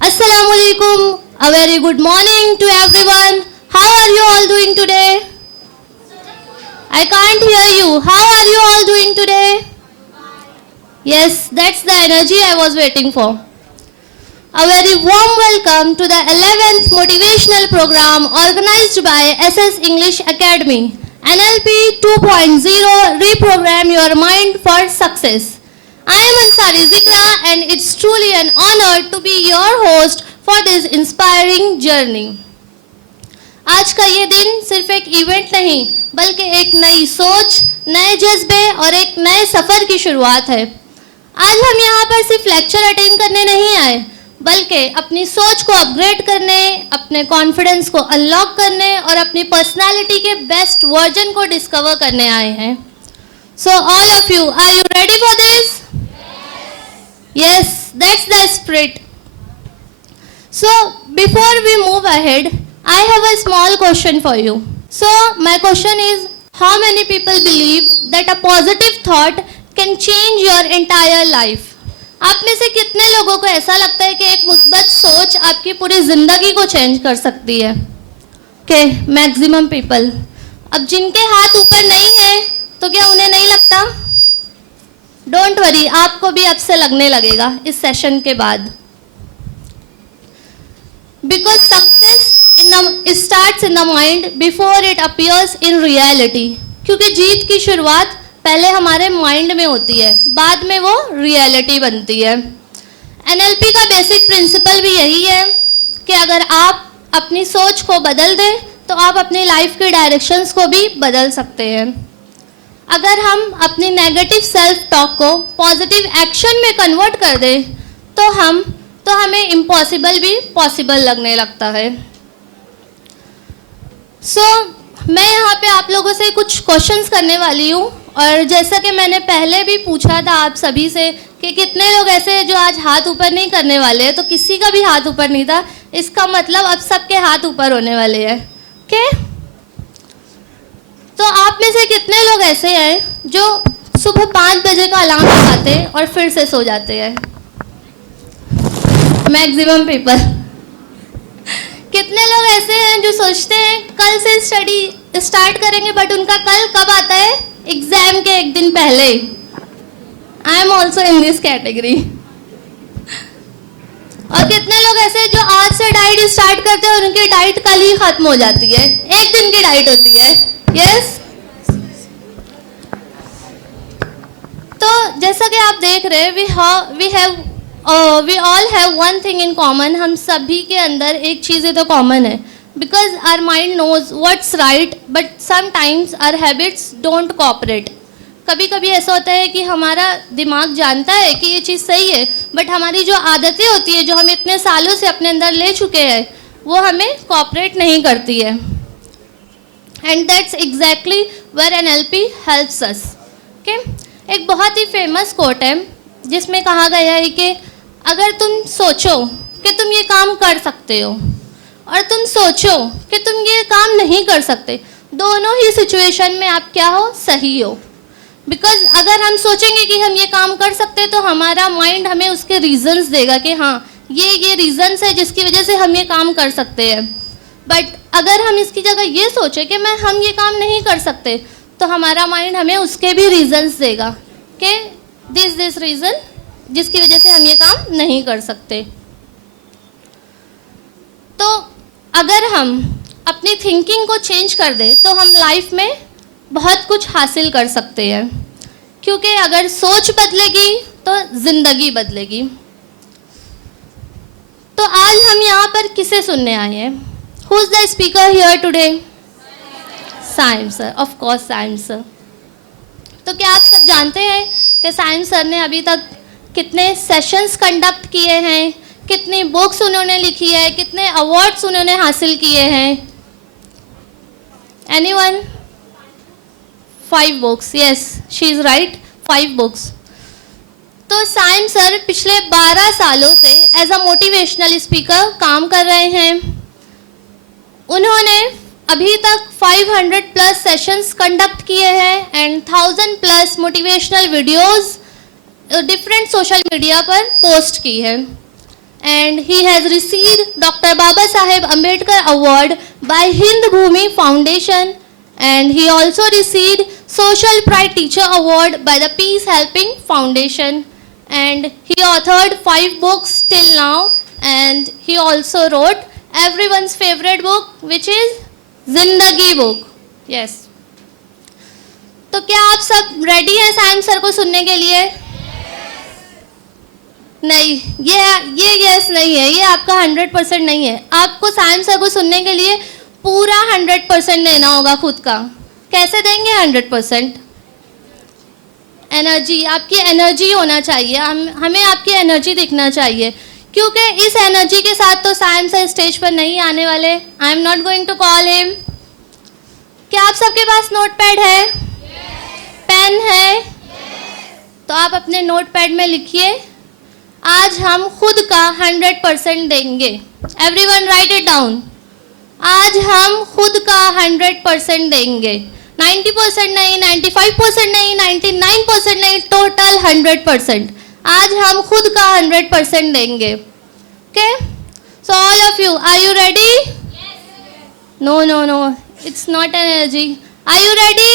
Assalamu alaikum. A very good morning to everyone. How are you all doing today? I can't hear you. How are you all doing today? Yes, that's the energy I was waiting for. A very warm welcome to the 11th motivational program organized by SS English Academy. NLP 2.0 Reprogram Your Mind for Success. I am Ansari Zikra and it's truly an honor to be your host for this inspiring journey. आज का ये दिन सिर्फ एक event नहीं बल्कि एक नई सोच, नए जज्बे और एक नए सफ़र की शुरुआत है। आज हम यहाँ पर सिर्फ लेक्चर अटेंड करने नहीं आए बल्कि अपनी सोच को अपग्रेड करने, अपने कॉन्फिडेंस को अनलॉक करने और अपनी पर्सनालिटी के बेस्ट वर्जन को डिस्कवर करने आए हैं। So all of you, are you ready for this? Yes, that's the spirit. So before we move ahead, I have a small question for you. So my question is, how many people believe that a positive thought can change your entire life? आप में से कितने लोगों को ऐसा लगता है कि एक मुस्बत सोच आपकी पूरी जिंदगी को चेंज कर सकती है? के मैक्सिमम पीपल। अब जिनके हाथ ऊपर नहीं है तो क्या उन्हें नहीं लगता? डोंट वरी, आपको भी अब से लगने लगेगा इस सेशन के बाद। Because success starts in the mind before it appears in reality. क्योंकि जीत की शुरुआत पहले हमारे माइंड में होती है, बाद में वो रियलिटी बनती है। NLP का बेसिक प्रिंसिपल भी यही है कि अगर आप अपनी सोच को बदल दें तो आप अपनी लाइफ के डायरेक्शंस को भी बदल सकते हैं। अगर हम अपनी नेगेटिव सेल्फ टॉक को पॉजिटिव एक्शन में कन्वर्ट कर दें तो हमें इम्पॉसिबल भी पॉसिबल लगने लगता है। मैं यहाँ पे आप लोगों से कुछ क्वेश्चंस करने वाली हूँ और जैसा कि मैंने पहले भी पूछा था आप सभी से कि कितने लोग ऐसे हैं जो आज हाथ ऊपर नहीं करने वाले हैं, तो किसी का भी हाथ ऊपर नहीं था। इसका मतलब अब सबके हाथ ऊपर होने वाले हैं। ओके, तो आप में से कितने लोग ऐसे हैं जो सुबह 5 बजे का अलार्म लगाते हैं और फिर से सो जाते हैं? Maximum people. कितने लोग ऐसे हैं जो सोचते हैं कल से स्टडी स्टार्ट करेंगे बट उनका कल कब आता है? एग्जाम के एक दिन पहले। I am also in this category. और कितने लोग ऐसे जो आज से डाइट स्टार्ट करते हैं और उनकी डाइट कल ही खत्म हो जाती है, एक दिन की डाइट होती है। यस, तो जैसा कि आप देख रहे हैं we all have one thing in common. हम सभी के अंदर एक चीज़ तो कॉमन है, because our mind knows what's right but sometimes our habits don't cooperate. कभी कभी ऐसा होता है कि हमारा दिमाग जानता है कि ये चीज़ सही है बट हमारी जो आदतें होती है जो हम इतने सालों से अपने अंदर ले चुके हैं वो हमें कॉपरेट नहीं करती है। And that's exactly where NLP helps us. Okay, एक बहुत ही फेमस कोट है जिसमें कहा गया है कि अगर तुम सोचो कि तुम ये काम कर सकते हो और तुम सोचो कि तुम ये काम नहीं कर सकते, दोनों ही सिचुएशन में आप क्या हो? सही हो। बिकॉज अगर हम सोचेंगे कि हम ये काम कर सकते हैं तो हमारा माइंड हमें उसके रीजंस देगा कि हाँ ये रीजंस है जिसकी वजह से हम ये काम कर सकते हैं। बट अगर हम इसकी जगह ये सोचें कि हम ये काम नहीं कर सकते तो हमारा माइंड हमें उसके भी रीजंस देगा कि दिस रीज़न जिसकी वजह से हम ये काम नहीं कर सकते। तो अगर हम अपनी थिंकिंग को चेंज कर दें तो हम लाइफ में बहुत कुछ हासिल कर सकते हैं, क्योंकि अगर सोच बदलेगी तो ज़िंदगी बदलेगी। तो आज हम यहाँ पर किसे सुनने आए हैं? Who is the speaker here today? Saim sir, of course Saim sir. तो क्या आप सब जानते हैं कि साइम सर ने अभी तक कितने सेशंस कंडक्ट किए हैं, कितनी बुक्स उन्होंने लिखी है, कितने अवार्ड्स उन्होंने हासिल किए हैं? Anyone? 5 books. Yes, she is right, 5 books. तो साइम सर पिछले 12 सालों से एज अ मोटिवेशनल स्पीकर काम कर रहे हैं। उन्होंने अभी तक 500 प्लस सेशंस कंडक्ट किए हैं and 1000 plus motivational videos different social media पर पोस्ट की है। and he has received Dr. Baba Saheb Ambedkar Award by Hind Bhumi Foundation, and he also received Social Pride Teacher Award by the Peace Helping Foundation, and he authored 5 books till now, and he also wrote everyone's favorite book, which is Zindagi book. Yes. तो क्या आप सब ready हैं Sam sir को सुनने के लिए? नहीं, ये यस नहीं है, ये आपका 100% नहीं है. आपको सैम सर को सुनने के लिए पूरा 100% देना होगा खुद का. कैसे देंगे 100%? एनर्जी, आपकी एनर्जी होना चाहिए. हमें आपकी एनर्जी दिखना चाहिए, क्योंकि इस एनर्जी के साथ तो सैम सर स्टेज पर नहीं आने वाले. I am not going to call him. क्या आप सबके पास नोट पैड है? पेन है? तो आप अपने नोट पैड में लिखिए, आज हम खुद का 100% देंगे. Everyone right it down. आज हम खुद का 100% देंगे. 90% नहीं, 95% नहीं, 99% नहीं, टोटल 100%. आज हम खुद का 100% देंगे. Okay? So all of you, are you ready? No no no, it's not energy. Are you ready?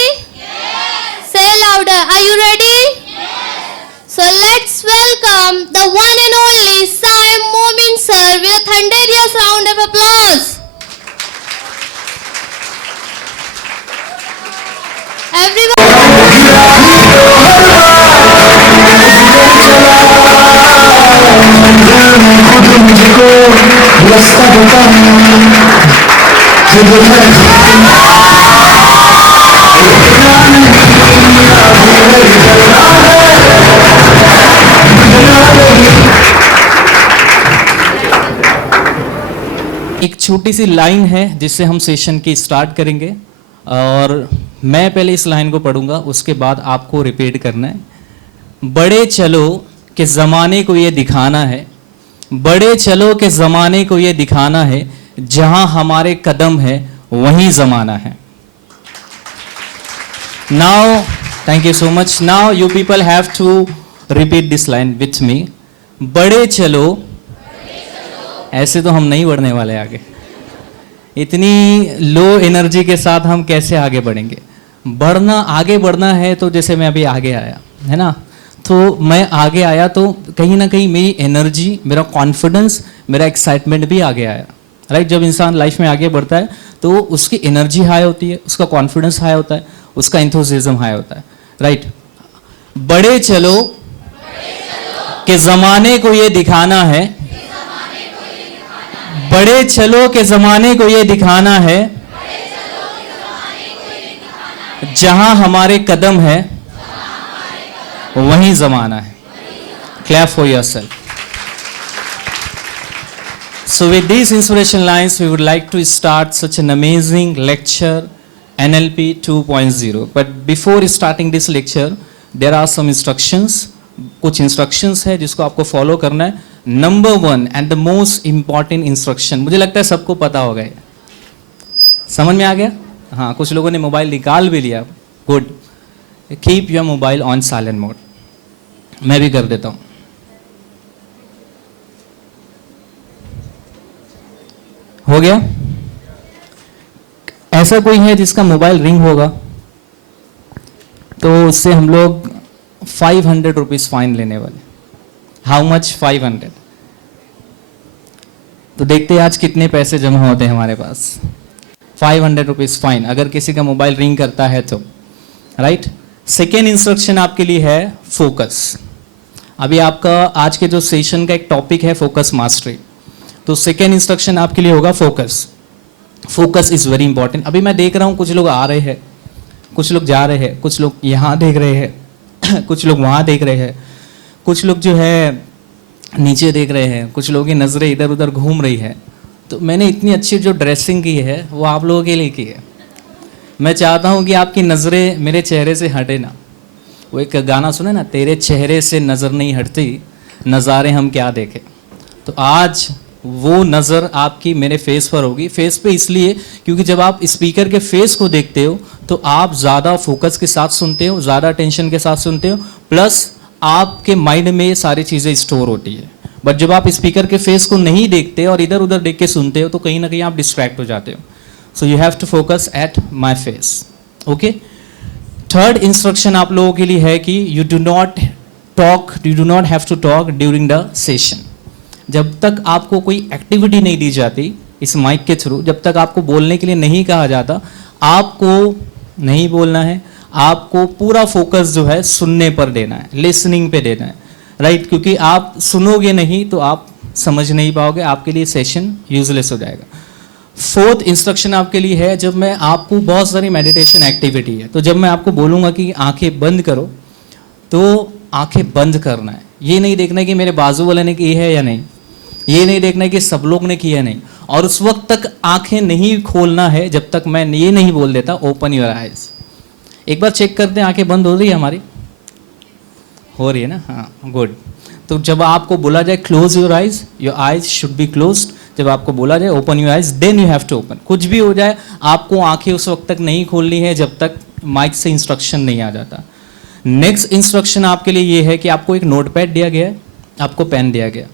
Say louder. Are you ready? Yes. So let's welcome the one and only Saim Momin sir with a thunderous round of applause. Everyone. एक छोटी सी line है जिससे हम session की start करेंगे, और मैं पहले इस लाइन को पढ़ूंगा, उसके बाद आपको रिपीट करना है. बड़े चलो कि ज़माने को ये दिखाना है, बड़े चलो कि ज़माने को ये दिखाना है, जहां हमारे कदम है वहीं ज़माना है. Now thank you so much. Now you people have to repeat this line with me. बड़े चलो, ऐसे तो हम नहीं बढ़ने वाले आगे. इतनी लो एनर्जी के साथ हम कैसे आगे बढ़ेंगे? आगे बढ़ना है तो जैसे मैं अभी आगे आया है ना, तो मैं आगे आया तो कहीं ना कहीं मेरी एनर्जी, मेरा कॉन्फिडेंस, मेरा एक्साइटमेंट भी आगे आया. राइट? जब इंसान लाइफ में आगे बढ़ता है तो उसकी एनर्जी हाई होती है, उसका कॉन्फिडेंस हाई होता है, उसका एंथुसियाज्म हाई होता है. राइट? बड़े चलो कि ज़माने को ये दिखाना है, बड़े चलो के ज़माने को ये दिखाना है, जहां हमारे कदम है वहीं ज़माना है. Clap for yourself. So with these inspiration lines, we would like to start such an amazing lecture, NLP 2.0. But before starting this lecture, there are some instructions. कुछ instructions है जिसको आपको follow करना है. Number 1 and the most important instruction, मुझे लगता है सबको पता होगा. ये समझ में आ गया? हाँ, कुछ लोगों ने मोबाइल निकाल भी लिया. Good. Keep your mobile on silent mode. मैं भी कर देता हूँ. हो गया? ऐसा कोई है जिसका मोबाइल रिंग होगा तो उससे हम लोग 500 रुपीज फाइन लेने वाले. How much? 500. तो देखते हैं आज कितने पैसे जमा होते हैं हमारे पास. 500 रुपीज फाइन अगर किसी का मोबाइल रिंग करता है तो. राइट? सेकेंड इंस्ट्रक्शन आपके लिए है फोकस. अभी आपका आज के जो सेशन का एक टॉपिक है फोकस मास्टरी, तो सेकेंड इंस्ट्रक्शन आपके लिए होगा focus. Focus is very important. अभी मैं देख रहा हूँ कुछ लोग आ रहे हैं, कुछ लोग जा रहे हैं, कुछ लोग यहाँ देख रहे हैं, कुछ लोग वहाँ देख रहे हैं, कुछ लोग जो है नीचे देख रहे हैं, कुछ लोगों की नज़रें इधर उधर घूम रही है. तो मैंने इतनी अच्छी जो ड्रेसिंग की है वो आप लोगों के लिए की है. मैं चाहता हूँ कि आपकी नज़रें मेरे चेहरे से हटे ना. वो एक गाना सुने ना, तेरे चेहरे से नज़र नहीं हटती, नज़ारे हम क्या देखें. तो आज वो नज़र आपकी मेरे फेस पर होगी. फेस पे इसलिए क्योंकि जब आप स्पीकर के फेस को देखते हो तो आप ज़्यादा फोकस के साथ सुनते हो, ज़्यादा टेंशन के साथ सुनते हो, प्लस आपके माइंड में ये सारी चीज़ें स्टोर होती है. बट जब आप स्पीकर के फेस को नहीं देखते और इधर उधर देख के सुनते हो तो कहीं ना कहीं आप डिस्ट्रैक्ट हो जाते हो. So you have to focus at my face. Okay. Third instruction आप लोगों के लिए है कि you do not have to talk during the session. जब तक आपको कोई एक्टिविटी नहीं दी जाती इस माइक के थ्रू, जब तक आपको बोलने के लिए नहीं कहा जाता, आपको नहीं बोलना है. आपको पूरा फोकस जो है सुनने पर देना है, लिसनिंग पे देना है, राइट? क्योंकि आप सुनोगे नहीं तो आप समझ नहीं पाओगे, आपके लिए सेशन यूजलेस हो जाएगा. फोर्थ इंस्ट्रक्शन आपके लिए है, जब मैं आपको बहुत सारी मेडिटेशन एक्टिविटी है, तो जब मैं आपको बोलूँगा कि आंखें बंद करो तो आंखें बंद करना है. ये नहीं देखना है कि मेरे बाजू वाले ने की है या नहीं, ये नहीं देखना है कि सब लोग ने किया नहीं, और उस वक्त तक आंखें नहीं खोलना है जब तक मैं ये नहीं बोल देता ओपन योर आइज. एक बार चेक करते हैं आंखें बंद हो रही है हमारी, हो रही है ना? हाँ, गुड. तो जब आपको बोला जाए close your eyes should be closed. जब आपको बोला जाए open your eyes, then you have to open. कुछ भी हो जाए आपको आंखें उस वक्त तक नहीं खोलनी है जब तक माइक से इंस्ट्रक्शन नहीं आ जाता. नेक्स्ट इंस्ट्रक्शन आपके लिए ये है कि आपको एक नोटपैड दिया गया है, आपको पेन दिया गया.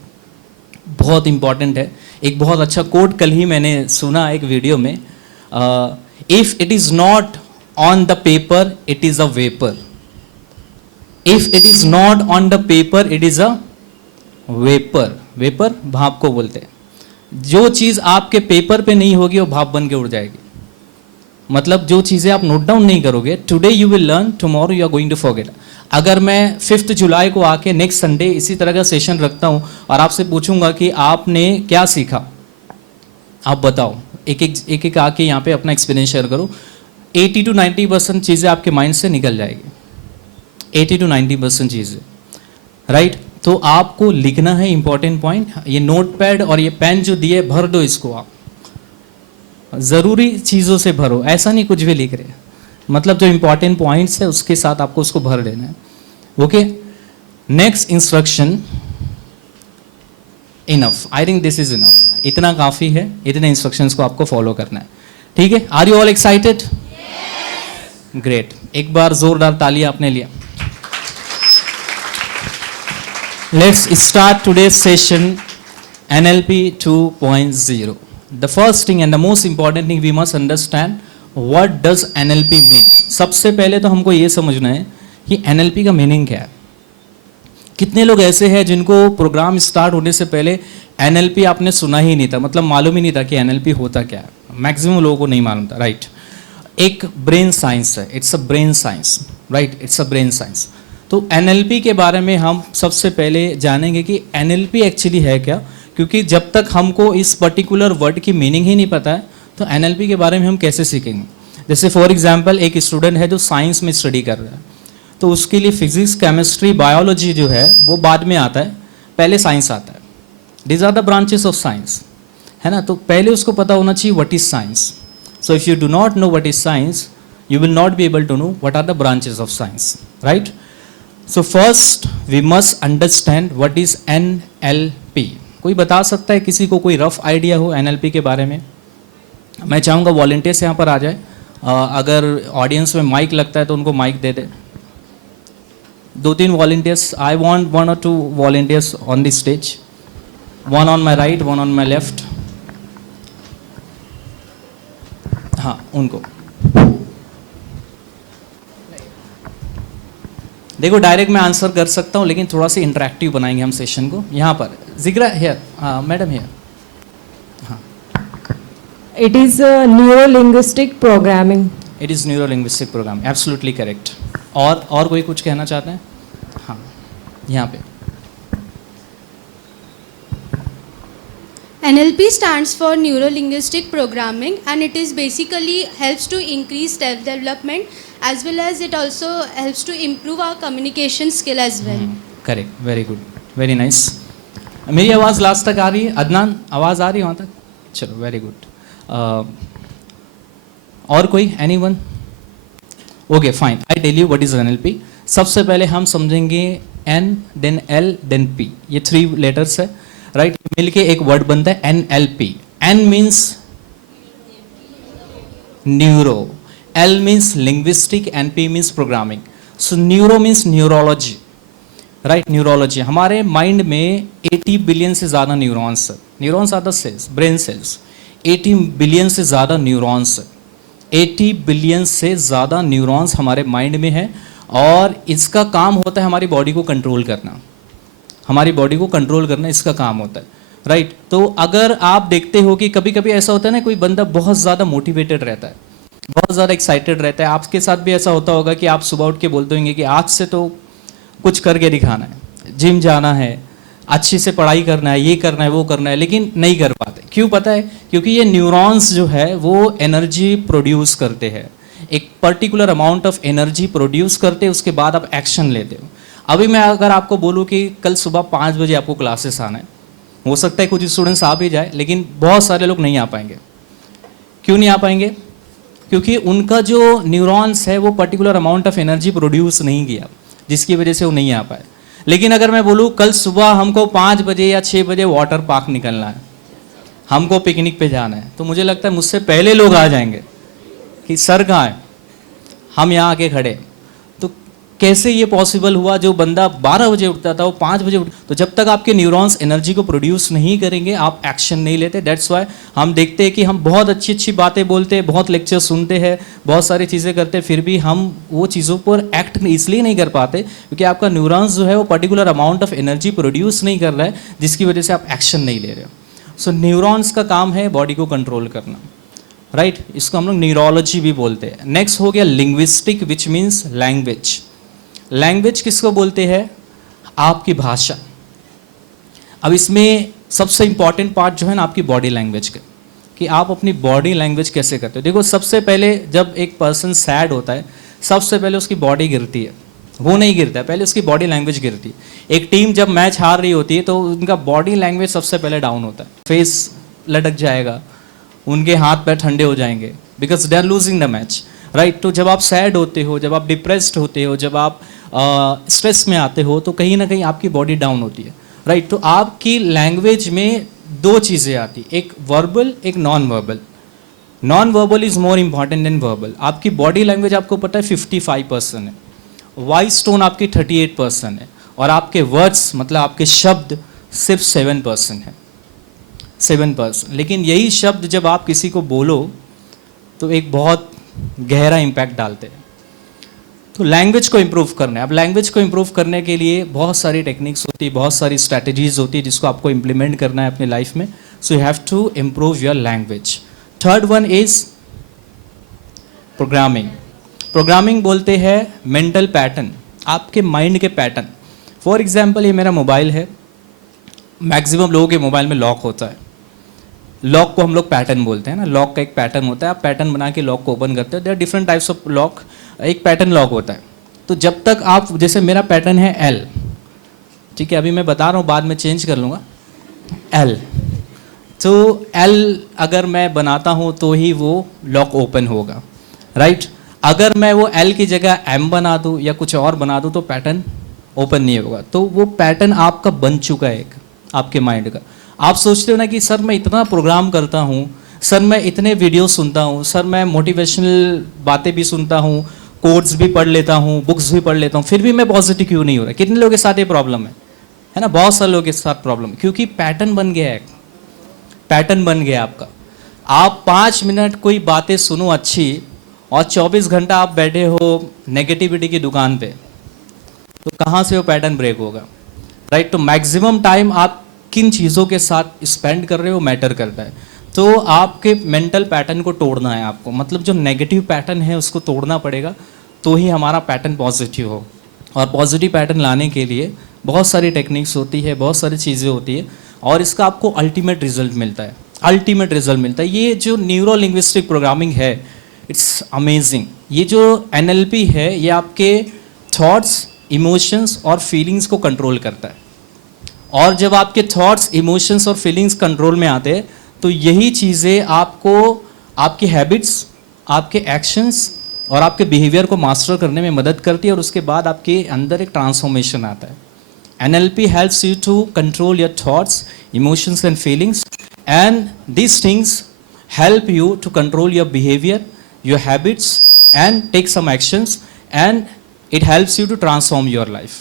बहुत इंपॉर्टेंट है. एक बहुत अच्छा कोट कल ही मैंने सुना एक वीडियो में, if it is not on the paper it is a vapour. If it is not on the paper it is a vapour. Vapour भाप को बोलते हैं. जो चीज आपके पेपर पे नहीं होगी वो भाप बन के उड़ जाएगी. मतलब जो चीजें आप नोट डाउन नहीं करोगे, today you will learn, tomorrow you are going to forget. अगर मैं 5 जुलाई को आके नेक्स्ट संडे इसी तरह का सेशन रखता हूं और आपसे पूछूंगा कि आपने क्या सीखा, आप बताओ, एक एक आके यहाँ पे अपना एक्सपीरियंस शेयर करो. 80 to 90% चीज़ें आपके माइंड से निकल जाएगी. 80 to 90% चीज़ें, राइट? तो आपको लिखना है इंपॉर्टेंट पॉइंट. ये नोटपैड और ये पेन जो दिए भर दो इसको, आप ज़रूरी चीज़ों से भरो. ऐसा नहीं कुछ भी लिख रहे, मतलब जो इंपॉर्टेंट पॉइंट्स है उसके साथ आपको उसको भर देना है. Okay. Next instruction, enough. I think this is enough. इतना काफ़ी है, इतने इंस्ट्रक्शंस को आपको फॉलो करना है. ठीक है? Are you all excited? Great. एक बार जोरदार तालियां अपने लिए. Let's start today's session NLP 2.0. The first thing and the most important thing we must understand, what does NLP mean. सबसे पहले तो हमको ये समझना है कि NLP का मीनिंग क्या है. कितने लोग ऐसे हैं जिनको प्रोग्राम स्टार्ट होने से पहले NLP आपने सुना ही नहीं था, मतलब मालूम ही नहीं था कि NLP होता क्या है. मैक्सिमम लोगों को नहीं मालूम था, राइट? एक ब्रेन साइंस है, it's a brain science, right? It's a brain science. तो NLP के बारे में हम सबसे पहले जानेंगे कि NLP एक्चुअली है क्या, क्योंकि जब तक हमको इस पर्टिकुलर वर्ड की मीनिंग ही नहीं पता है तो NLP के बारे में हम कैसे सीखेंगे. जैसे फॉर एग्जांपल एक स्टूडेंट है जो साइंस में स्टडी कर रहा है, तो उसके लिए फिजिक्स, केमिस्ट्री, बायोलॉजी जो है वो बाद में आता है, पहले साइंस आता है. These are the branches of science, है ना? तो पहले उसको पता होना चाहिए what is science. So if you do not know what is science, you will not be able to know what are the branches of science, right? So first we must understand what is NLP. कोई बता सकता है, किसी को कोई rough idea हो NLP के बारे में? मैं चाहूँगा वॉलंटियर्स यहाँ पर आ जाए. अगर ऑडियंस में माइक लगता है तो उनको माइक दे दे. 2-3 volunteers. I want 1 or 2 volunteers on the stage. One on my right, one on my left. हाँ, उनको देखो, डायरेक्ट मैं आंसर कर सकता हूँ लेकिन थोड़ा सा इंटरेक्टिव बनाएंगे हम सेशन को. यहाँ पर जिग्रा हियर, हाँ मैडम हियर. हाँ, It is neuro-linguistic programming. It is neuro linguistic program. Absolutely correct. और कोई कुछ कहना चाहते हैं? हाँ, यहाँ पे. NLP stands for Neuro-Linguistic Programming, and it is basically helps to increase self-development as well as it also helps to improve our communication skill as well. Correct, very good, very nice. मेरी आवाज़ last तक आ रही है? अदनान, आवाज़ आ रही है वहाँ तक? चलो, वेरी गुड. और कोई? Anyone? Okay fine. I tell you what is NLP. सबसे पहले हम समझेंगे N, then L, then P. ये 3 लेटर्स है, राइट? मिलके एक वर्ड बनता है NLP. N means neuro, L means linguistic, and P means programming. So neuro means neurology, right, neurology. हमारे माइंड में 80 बिलियन से ज़्यादा न्यूरॉन्स है। Neurons are the cells, brain cells. 80 billion से ज़्यादा न्यूरॉन्स है। 80 बिलियन से ज़्यादा न्यूरॉन्स हमारे माइंड में है और इसका काम होता है हमारी बॉडी को कंट्रोल करना। हमारी बॉडी को कंट्रोल करना इसका काम होता है, राइट। तो अगर आप देखते हो कि कभी कभी ऐसा होता है ना, कोई बंदा बहुत ज़्यादा मोटिवेटेड रहता है, बहुत ज़्यादा एक्साइटेड रहता है, आपके साथ भी ऐसा होता होगा कि आप सुबह उठ के बोलते होंगे कि आज से तो कुछ करके दिखाना है, जिम जाना है, अच्छी से पढ़ाई करना है, ये करना है, वो करना है, लेकिन नहीं कर पाते। क्यों पता है? क्योंकि ये न्यूरॉन्स जो है वो एनर्जी प्रोड्यूस करते हैं, एक particular amount of energy produce करते हैं, उसके बाद आप एक्शन लेते हो। अभी मैं अगर आपको बोलूँ कि कल सुबह 5 बजे आपको क्लासेस आना है, हो सकता है कुछ स्टूडेंट्स आ भी जाए, लेकिन बहुत सारे लोग नहीं आ पाएंगे। क्यों नहीं आ पाएंगे? क्योंकि उनका जो न्यूरॉन्स है वो particular amount of energy produce नहीं किया, जिसकी वजह से वो नहीं आ पाए। लेकिन अगर मैं बोलूँ कल सुबह हमको 5 बजे या 6 बजे वाटर पार्क निकलना है, हमको पिकनिक पे जाना है, तो मुझे लगता है मुझसे पहले लोग आ जाएंगे कि सर कहाँ है, हम यहाँ आके खड़े। तो कैसे ये पॉसिबल हुआ? जो बंदा 12 बजे उठता था वो 5 बजे उठ, तो जब तक आपके न्यूरॉन्स एनर्जी को प्रोड्यूस नहीं करेंगे आप एक्शन नहीं लेते। दैट्स वाई हम देखते हैं कि हम बहुत अच्छी अच्छी बातें बोलते हैं, बहुत लेक्चर सुनते हैं, बहुत सारी चीज़ें करते हैं, फिर भी हम वो चीज़ों पर एक्ट इसलिए नहीं कर पाते क्योंकि आपका न्यूरॉन्स जो है वो particular amount of energy produce नहीं कर रहा है, जिसकी वजह से आप एक्शन नहीं ले रहे हो। सो न्यूरॉन्स का काम है बॉडी को कंट्रोल करना, राइट। इसको हम लोग न्यूरोलॉजी भी बोलते हैं। नेक्स्ट हो गया linguistic, which means language. Language किसको बोलते हैं? आपकी भाषा। अब इसमें सबसे इंपॉर्टेंट पार्ट जो है ना आपकी बॉडी लैंग्वेज का, कि आप अपनी बॉडी लैंग्वेज कैसे करते हो। देखो सबसे पहले जब एक पर्सन सैड होता है, सबसे पहले उसकी बॉडी गिरती है, वो नहीं गिरता है, पहले उसकी बॉडी लैंग्वेज गिरती है। एक टीम जब मैच हार रही होती है तो उनका बॉडी लैंग्वेज सबसे पहले डाउन होता है, फेस लटक जाएगा, उनके हाथ पैर ठंडे हो जाएंगे, because they are losing the match, right. तो जब आप सैड होते हो, जब आप डिप्रेस्ड होते हो, जब आप स्ट्रेस में आते हो, तो कहीं ना कहीं आपकी बॉडी डाउन होती है, राइट। तो आपकी लैंग्वेज में 2 चीज़ें आती, एक वर्बल, एक non verbal. Non verbal is more important than verbal. आपकी बॉडी लैंग्वेज आपको पता है 55% है, वॉइस टोन आपकी 38% है, और आपके वर्ड्स मतलब आपके शब्द सिर्फ 7% है, 7%। लेकिन यही शब्द जब आप किसी को बोलो तो एक बहुत गहरा इम्पैक्ट डालते हैं। तो लैंग्वेज को इम्प्रूव करना है। अब लैंग्वेज को इम्प्रूव करने के लिए बहुत सारी टेक्निक्स होती है, बहुत सारी स्ट्रैटेजीज होती है जिसको आपको इम्प्लीमेंट करना है अपनी लाइफ में। So you have to improve your language. Third one is programming. Programming बोलते हैं मेंटल पैटर्न, आपके माइंड के पैटर्न। फॉर एग्जाम्पल ये मेरा मोबाइल है, मैक्सिमम लोगों के मोबाइल में लॉक होता है, लॉक को हम लोग पैटर्न बोलते हैं ना, लॉक का एक पैटर्न होता है, आप पैटर्न बना के लॉक को ओपन करते हो। There are different types of lock, एक पैटर्न लॉक होता है। तो जब तक आप, जैसे मेरा पैटर्न है एल, ठीक है, अभी मैं बता रहा हूँ, बाद में चेंज कर लूँगा, एल। तो एल अगर मैं बनाता हूँ तो ही वो लॉक ओपन होगा, राइट। अगर मैं वो एल की जगह एम बना दूँ या कुछ और बना दूँ तो पैटर्न ओपन नहीं होगा। तो वो पैटर्न आपका बन चुका है एक आपके माइंड का। आप सोचते हो ना कि सर मैं इतना प्रोग्राम करता हूँ, सर मैं इतने वीडियो सुनता हूँ, सर मैं मोटिवेशनल बातें भी सुनता हूँ, कोड्स भी पढ़ लेता हूँ, बुक्स भी पढ़ लेता हूँ, फिर भी मैं पॉजिटिव क्यों नहीं हो रहा? कितने लोगों के साथ ये प्रॉब्लम है ना? बहुत सारे लोगों के साथ प्रॉब्लम है, क्योंकि पैटर्न बन गया है, पैटर्न बन गया आपका। आप 5 मिनट कोई बातें सुनो अच्छी और 24 घंटा आप बैठे हो नेगेटिविटी की दुकान पे, तो कहाँ से वो पैटर्न ब्रेक होगा, राइट। तो मैक्सिमम टाइम आप किन चीज़ों के साथ स्पेंड कर रहे हो मैटर करता है। तो आपके मेंटल पैटर्न को तोड़ना है आपको, मतलब जो नेगेटिव पैटर्न है उसको तोड़ना पड़ेगा, तो ही हमारा पैटर्न पॉजिटिव हो। और पॉजिटिव पैटर्न लाने के लिए बहुत सारी टेक्निक्स होती है, बहुत सारी चीज़ें होती है, और इसका आपको अल्टीमेट रिजल्ट मिलता है, अल्टीमेट रिजल्ट मिलता है। ये जो न्यूरो लिंग्विस्टिक प्रोग्रामिंग है, इट्स अमेजिंग। ये जो NLP है, ये आपके थॉट्स, इमोशंस और फीलिंग्स को कंट्रोल करता है। और जब आपके थॉट्स, इमोशंस और फीलिंग्स कंट्रोल में आते हैं तो यही चीज़ें आपको आपकी हैबिट्स, आपके एक्शंस और आपके बिहेवियर को मास्टर करने में मदद करती है, और उसके बाद आपके अंदर एक ट्रांसफॉर्मेशन आता है। NLP helps you to control your thoughts, emotions and feelings, and these things help you to control your behavior, your habits and take some actions, and it helps you to transform your life.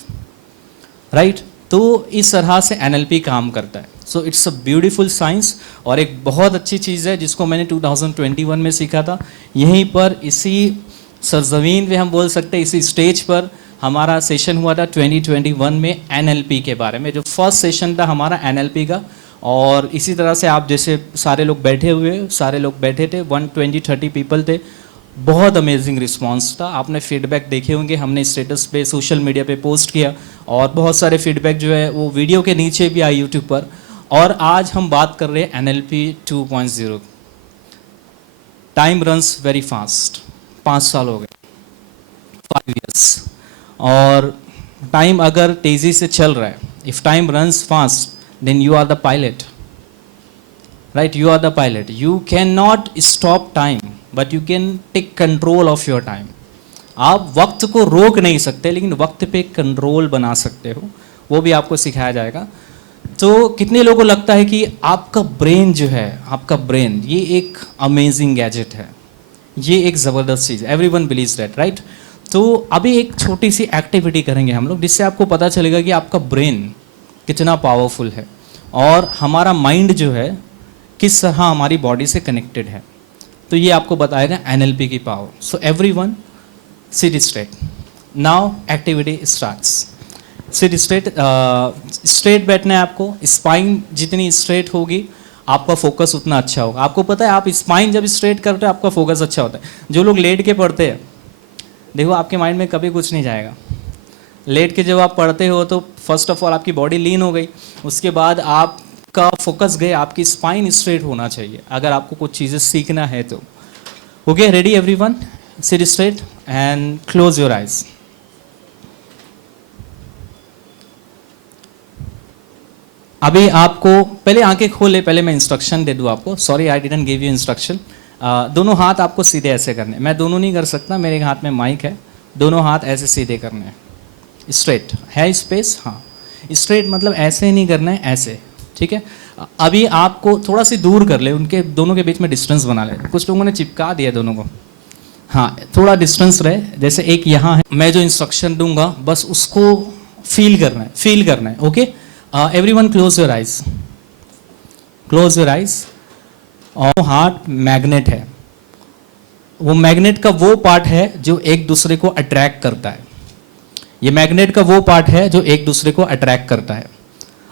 Right तो इस तरह से NLP काम करता है. So it's a beautiful science और एक बहुत अच्छी चीज़ है जिसको मैंने 2021 में सीखा था. यहीं पर इसी सरजमीन पे हम बोल सकते हैं, इसी स्टेज पर हमारा सेशन हुआ था 2021 में NLP के बारे में, जो फर्स्ट सेशन था हमारा NLP का. और इसी तरह से आप जैसे सारे लोग बैठे थे 120-130 पीपल थे. बहुत अमेजिंग रिस्पांस था. आपने फीडबैक देखे होंगे, हमने स्टेटस पे सोशल मीडिया पे पोस्ट किया और बहुत सारे फीडबैक जो है वो वीडियो के नीचे भी आए यूट्यूब पर. और आज हम बात कर रहे हैं NLP 2.0. Time runs very fast. 5 साल हो गए, 5 years. और टाइम अगर तेज़ी से चल रहा है, if time runs fast then you are the pilot, right? You are the pilot. You cannot stop time, but you can take control of your time. आप वक्त को रोक नहीं सकते लेकिन वक्त पे कंट्रोल बना सकते हो, वो भी आपको सिखाया जाएगा. तो कितने लोगों को लगता है कि आपका ब्रेन जो है, आपका ब्रेन ये एक अमेजिंग गैजेट है, ये एक ज़बरदस्त चीज़ है. Everyone believes that, right? तो अभी एक छोटी सी एक्टिविटी करेंगे हम लोग जिससे आपको पता चलेगा कि आपका ब्रेन कितना पावरफुल है और हमारा माइंड जो है किस तरह हमारी बॉडी से कनेक्टेड है. तो ये आपको बताएगा NLP की power. So everyone seat straight. Now activity starts. Seat straight. Straight बैठना है आपको. स्पाइन जितनी स्ट्रेट होगी आपका फोकस उतना अच्छा होगा. आपको पता है आप स्पाइन जब स्ट्रेट करते हो आपका फोकस अच्छा होता है. जो लोग लेट के पढ़ते हैं, देखो आपके माइंड में कभी कुछ नहीं जाएगा. लेट के जब आप पढ़ते हो तो फर्स्ट ऑफ ऑल आपकी बॉडी लीन हो गई, उसके बाद आपका फोकस गया, आपकी स्पाइन स्ट्रेट होना चाहिए अगर आपको कुछ चीज़ें सीखना है तो. Okay, ready everyone? Seat straight and close your eyes. अभी आपको पहले आंखें खोले, पहले मैं इंस्ट्रक्शन दे दूँ आपको. Sorry I didn't give you instruction. दोनों हाथ आपको सीधे ऐसे करने. मैं दोनों नहीं कर सकता, मेरे हाथ में माइक है. दोनों हाथ ऐसे सीधे करने हैं. स्ट्रेट है स्पेस, हाँ. स्ट्रेट मतलब ऐसे नहीं करना है, ऐसे, ठीक है? अभी आपको थोड़ा सी दूर कर ले, उनके दोनों के बीच में डिस्टेंस बना ले. कुछ लोगों ने चिपका दिया दोनों को, हाँ. थोड़ा डिस्टेंस रहे, जैसे एक यहाँ है, मैं जो इंस्ट्रक्शन दूंगा बस उसको फील करना है, फील करना है. Okay, everyone close your eyes. Close your eyes. और हार्ट मैग्नेट है. वो मैग्नेट का वो पार्ट है जो एक दूसरे को अट्रैक्ट करता है. ये मैग्नेट का वो पार्ट है जो एक दूसरे को अट्रैक्ट करता है.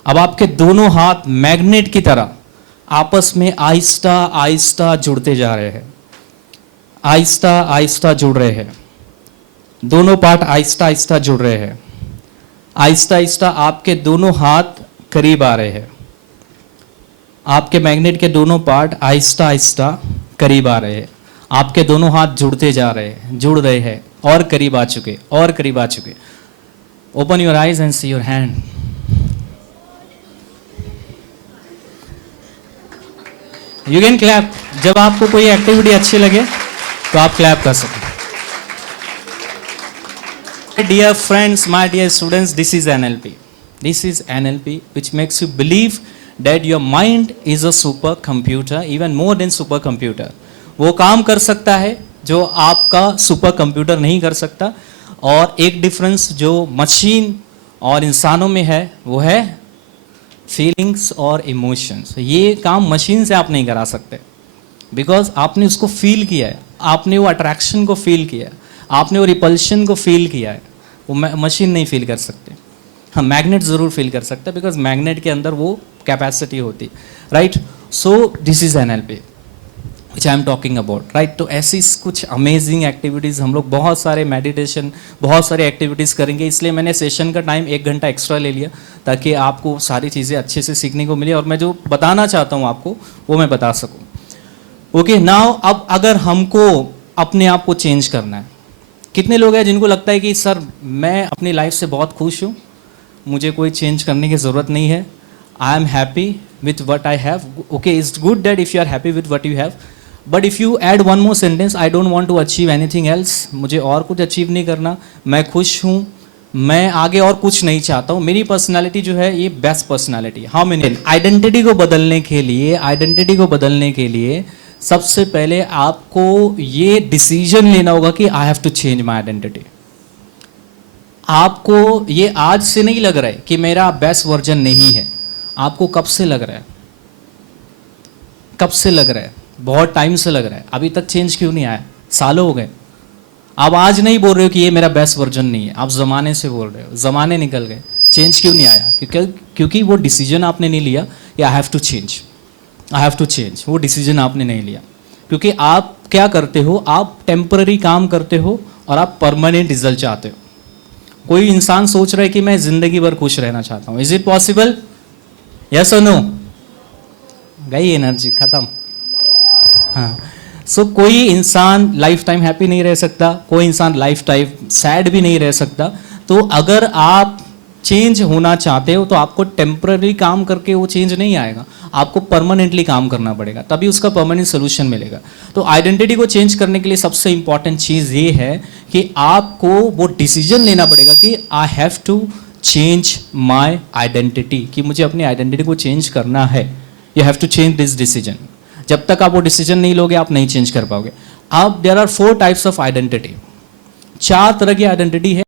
अब आपके दोनों हाथ मैग्नेट की तरह आपस में आहिस्ता आहिस्ता जुड़ते जा रहे हैं. आहिस्ता आहिस्ता जुड़ रहे हैं. दोनों पार्ट आहिस्ता आहिस्ता जुड़ रहे हैं. आहिस्ता आहिस्ता आपके दोनों हाथ करीब आ रहे हैं. आपके मैग्नेट के दोनों पार्ट आहिस्ता आहिस्ता करीब आ रहे हैं. आपके दोनों हाथ जुड़ते जा रहे हैं, जुड़ रहे हैं और करीब आ चुके, और करीब आ चुके. Open your eyes and see your hand. You can clap. जब आपको कोई एक्टिविटी अच्छी लगे तो आप क्लैप कर सकते. Dear friends, my dear students, this is NLP. This is NLP which makes you believe that your mind is a supercomputer, even more than supercomputer. वो काम कर सकता है जो आपका सुपर कंप्यूटर नहीं कर सकता. और एक डिफरेंस जो मशीन और इंसानों में है वो है फीलिंग्स और इमोशंस. ये काम मशीन से आप नहीं करा सकते बिकॉज आपने उसको फील किया है, आपने वो अट्रैक्शन को फील किया है, आपने वो रिपल्शन को फील किया है. वो मशीन नहीं फील कर सकते. हाँ, मैग्नेट ज़रूर फील कर सकता है बिकॉज मैग्नेट के अंदर वो कैपेसिटी होती, right? So this is NLP which I am talking about, right? तो ऐसी कुछ अमेजिंग एक्टिविटीज़ हम लोग, बहुत सारे मेडिटेशन, बहुत सारे एक्टिविटीज़ करेंगे. इसलिए मैंने सेशन का टाइम 1 घंटा एक्स्ट्रा ले लिया ताकि आपको सारी चीज़ें अच्छे से सीखने को मिले और मैं जो बताना चाहता हूँ आपको वो मैं बता सकूँ. ओके, नाउ अब अगर हमको अपने आप को चेंज करना है, कितने लोग हैं जिनको लगता है कि सर मैं अपनी लाइफ से बहुत खुश हूँ, मुझे कोई चेंज करने की ज़रूरत नहीं है, I am happy with what I have. Okay, it's good that if you are happy with what you have, but if you add one more sentence, I don't want to achieve anything else, मुझे और कुछ achieve नहीं करना, मैं खुश हूँ, मैं आगे और कुछ नहीं चाहता हूँ, मेरी पर्सनालिटी जो है ये best personality. How many identity को बदलने के लिए सबसे पहले आपको ये डिसीजन लेना होगा कि I have to change my identity. आपको ये आज से नहीं लग रहा है कि मेरा बेस्ट वर्जन नहीं है, आपको कब से लग रहा है? कब से लग रहा है? बहुत टाइम से लग रहा है, अभी तक चेंज क्यों नहीं आया? सालों हो गए। आप आज नहीं बोल रहे हो कि ये मेरा बेस्ट वर्जन नहीं है, आप ज़माने से बोल रहे हो, ज़माने निकल गए, चेंज क्यों नहीं आया? क्योंकि वो डिसीजन आपने नहीं लिया कि I have to change, I have to change, वो डिसीजन आपने नहीं लिया। क्योंकि आप क्या करते हो, आप टेम्पररी काम करते हो और आप परमानेंट रिजल्ट चाहते हो। कोई इंसान सोच रहा है कि मैं ज़िंदगी भर खुश रहना चाहता हूँ, इज इट पॉसिबल? यस और नो? गई एनर्जी, खत्म। हाँ, सो कोई इंसान लाइफ टाइम हैप्पी नहीं रह सकता, कोई इंसान लाइफ टाइम सैड भी नहीं रह सकता। तो अगर आप चेंज होना चाहते हो तो आपको टेम्पररी काम करके वो चेंज नहीं आएगा, आपको परमानेंटली काम करना पड़ेगा, तभी उसका परमानेंट सोल्यूशन मिलेगा। तो आइडेंटिटी को चेंज करने के लिए सबसे इंपॉर्टेंट चीज़ ये है कि आपको वो डिसीजन लेना पड़ेगा कि I have to change my identity, कि मुझे अपनी आइडेंटिटी को चेंज करना है। You have to change this decision. जब तक आप वो डिसीजन नहीं लोगे आप नहीं चेंज कर पाओगे। अब there are 4 types of identity, 4 तरह की आइडेंटिटी है।